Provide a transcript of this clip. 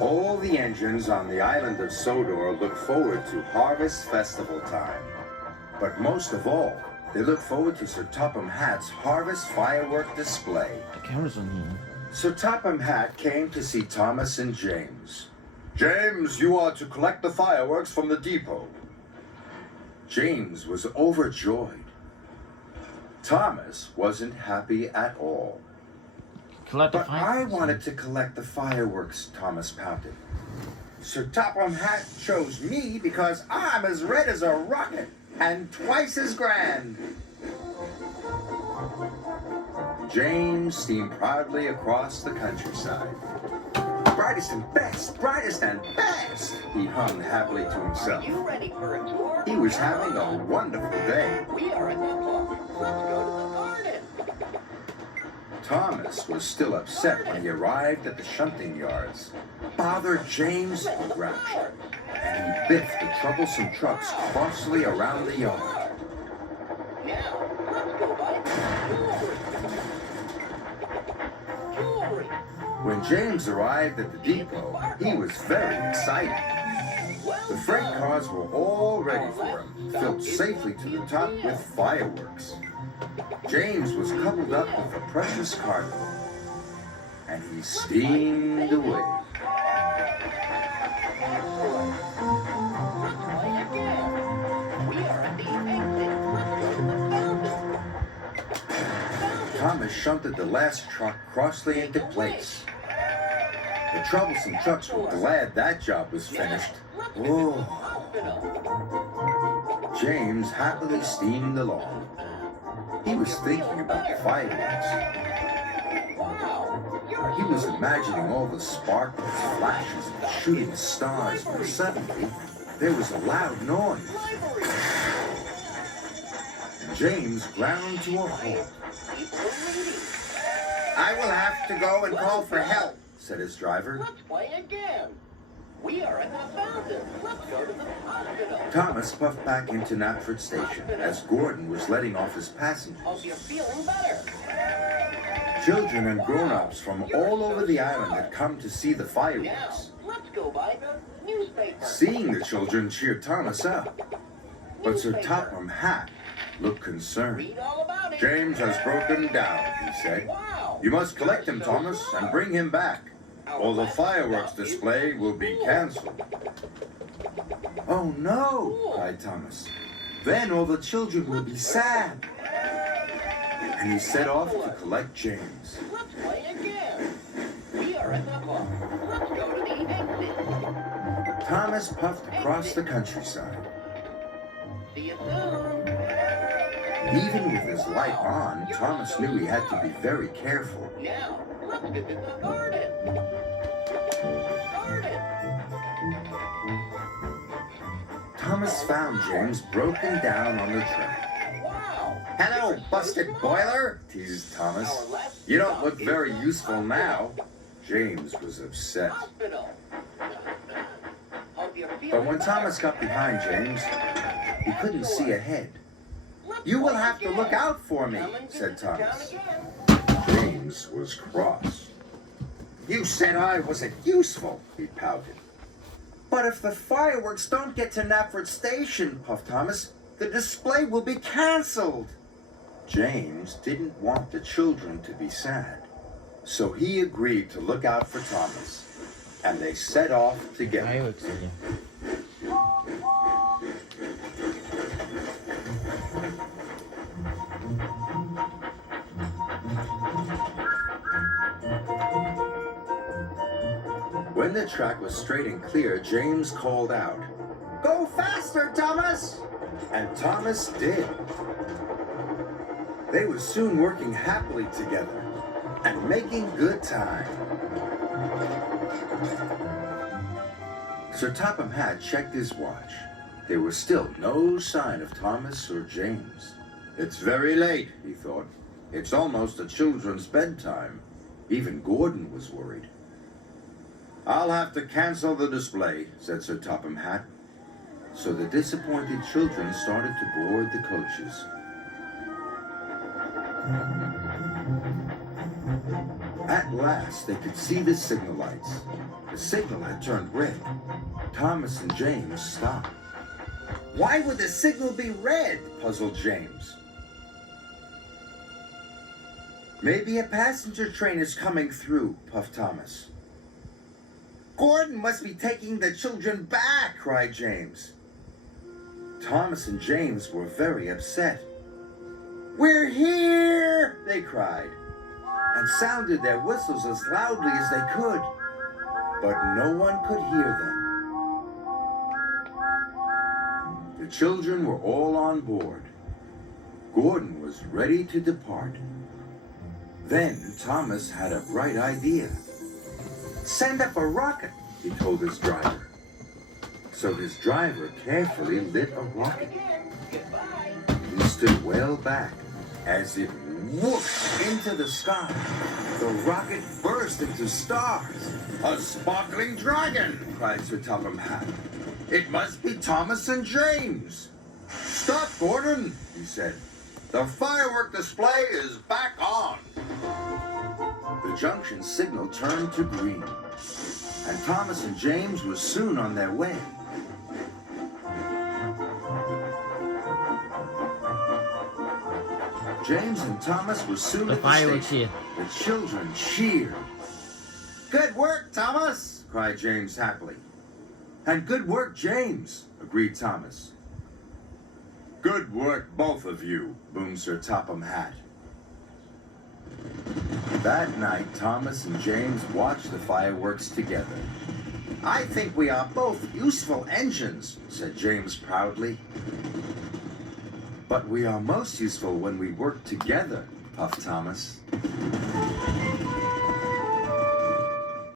All the engines on the island of Sodor look forward to Harvest Festival time. But most of all, they look forward to Sir Topham Hatt's Harvest Firework display. camera's on here. Sir Topham Hatt came to see Thomas and James. James, you are to collect the fireworks from the depot. James was overjoyed. Thomas wasn't happy at all. Collect the But I fireworks. wanted to collect the fireworks, Thomas pouted. Sir Topham Hatt chose me because I'm as red as a rocket and twice as grand. James steamed proudly across the countryside. Brightest and best, brightest and best, he hummed happily to himself. Are you ready for a tour? He was having a wonderful day. We are at the club. Let's go to the garden. Thomas was still upset when he arrived at the shunting yards. Bother James, he growled, and he biffed the troublesome trucks crossly around the yard. Now, let's go buy jewelry. When James arrived at the depot, he was very excited. The freight cars were all ready for him, filled safely to the top with fireworks. James was coupled up with the precious cargo, and he steamed away. Thomas shunted the last truck crossly into place. The troublesome trucks were glad that job was finished. Oh. James happily steamed along. He was thinking about the fireworks. He was imagining all the sparkles, flashes, and shooting stars when suddenly there was a loud noise. James ground to a halt. I will have to go and call for help, said his driver. Let's play again. We are at the fountain. Let's go to the hospital. Thomas puffed back into Knapford Station as Gordon was letting off his passengers. Hope you're feeling better. Children and grown-ups from all over the island had come to see the Now, fireworks. let's go buy the newspaper. Seeing the children cheered Thomas up. But Sir Topham Hatt looked concerned. Read all about it. James has broken down, he said. Wow. You must collect him, Thomas, and bring him back, or the fireworks display will be canceled. Oh no, cried Thomas. Then all the children will be sad. And he set off to collect James. Let's play again. We are at the club. Let's go to the exit. Thomas puffed across the countryside. See you soon. Even with his light on, Thomas knew he had to be very careful. Now, let's visit the garden. Thomas found James broken down on the track. Wow. Hello, busted boiler, teased Thomas. You don't look very useful now. James was upset. Hospital. Hope you're But feeling when better. Thomas got behind James, he couldn't see ahead. Let's You will play have to again. look out for me, Come and said visit the town Thomas. again. James was cross. You said I wasn't useful, he pouted. But if the fireworks don't get to Knapford Station, puffed Thomas, the display will be canceled. James didn't want the children to be sad, so he agreed to look out for Thomas, and they set off together. Fireworks again. When the track was straight and clear, James called out, "Go faster, Thomas!" And Thomas did. They were soon working happily together and making good time. Sir Topham Hatt checked his watch. There was still no sign of Thomas or James. It's very late, he thought. It's almost the children's bedtime. Even Gordon was worried. I'll have to cancel the display, said Sir Topham Hatt. So the disappointed children started to board the coaches. At last, they could see the signal lights. The signal had turned red. Thomas and James stopped. Why would the signal be red? Puzzled James. Maybe a passenger train is coming through, puffed Thomas. Gordon must be taking the children back, cried James. Thomas and James were very upset. We're here, they cried, and sounded their whistles as loudly as they could, but no one could hear them. The children were all on board. Gordon was ready to depart. Then Thomas had a bright idea. Send up a rocket, he told his driver. So his driver carefully lit a rocket. Goodbye. He stood well back as it whooped into the sky. The rocket burst into stars. A sparkling dragon, cried Sir Topham Hatt. It must be Thomas and James. Stop, Gordon, he said. The firework display is back on. The junction signal turned to green, and Thomas and James were soon on their way. James and Thomas were soon The at the fireworks station. here. The children cheered. Good work, Thomas, cried James happily. And good work, James, agreed Thomas. Good work, both of you, boomed Sir Topham Hatt. That night, Thomas and James watched the fireworks together. I think we are both useful engines, said James proudly. But we are most useful when we work together, puffed Thomas.